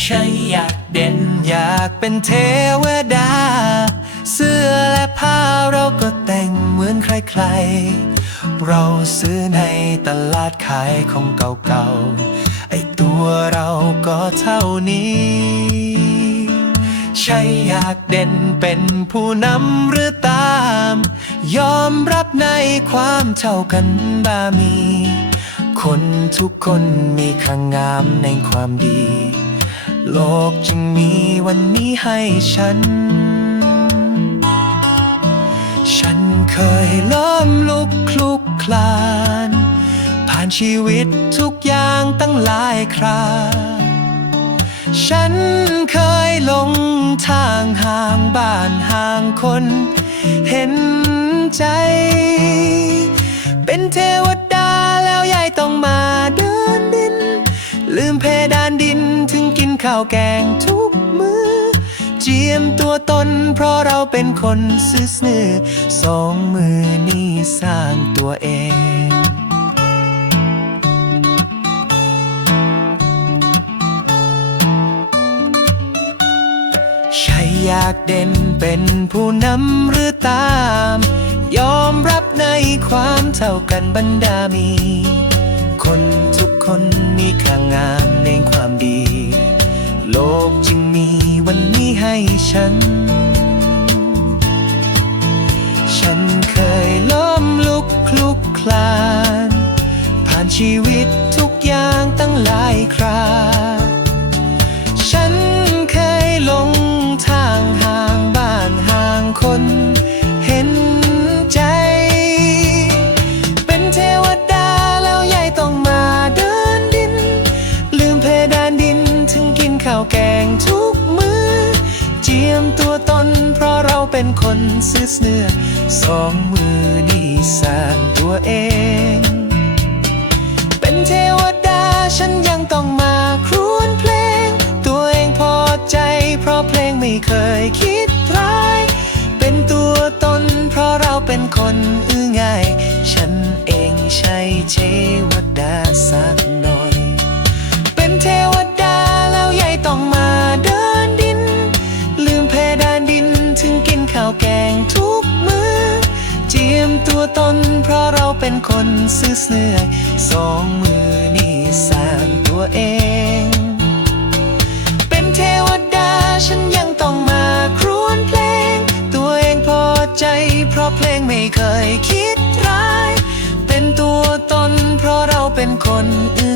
ใช่อยากเด่นอยากเป็นเทวดา เสื้อและผ้าเราก็แต่งเหมือนใครๆ เราซื้อในตลาดขายของเก่าๆ ไอตัวเราก็เท่านี้ใช่อยากเด่นเป็นผู้นำหรือตาม ยอมรับในความเท่ากันบามี คนทุกคนมีค่างามในความดี โลกจึงมีวันนี้ให้ฉัน ฉันเคยล้มลุกคลุกคลาน ผ่านชีวิตทุกอย่างตั้งหลายครา ฉันเคยหลงทางห่างบ้านห่างคน เห็นใจ เป็นเทวดาแล้วยายต้องมาเดินดิน ลืมเพดานดินถึงกิน ข้าวแกงทุกมือเจียมตัวตนเพราะเราเป็นคนซื่อซื่อสองมือนี่สร้างตัวเองใช่อยากเด่นเป็นผู้นำหรือตาม ยอมรับในความเท่ากันบรรดามี คนทุกคนมีค่างามในความดี ฉัน ฉันเคยล้มลุกคลุกคลาน ผ่านชีวิตทุกอย่างตั้งหลายครา ฉันเคยหลงทางห่างบ้านห่างคน เห็นใจ เป็นเทวดาแล้วยายต้องมาเดินดิน ลืมเพดานดินถึงกินข้าวแกงทุก เจียมตัวตน เพราะเราเป็นคนซื่อเนื้อสองมือนี่สร้างตัวเอง เป็นเทวดาฉันยังต้องมาครวญเพลง ตัวเองพอใจ เพราะเพลงไม่เคยคิดร้าย เป็นตัวตน เพราะเราเป็นคนอื้อง่าย ฉันเองใช่เทวดาสัก จียมตัวตน เพราะเราเป็นคนซื่อเสื่อยสองมือนี่สร้างตัวเอง เป็นเทวดาฉันยังต้องมาครวญเพลง ตัวเองพอใจ เพราะเพลงไม่เคยคิดร้าย เป็นตัวตน เพราะเราเป็นคนอื่น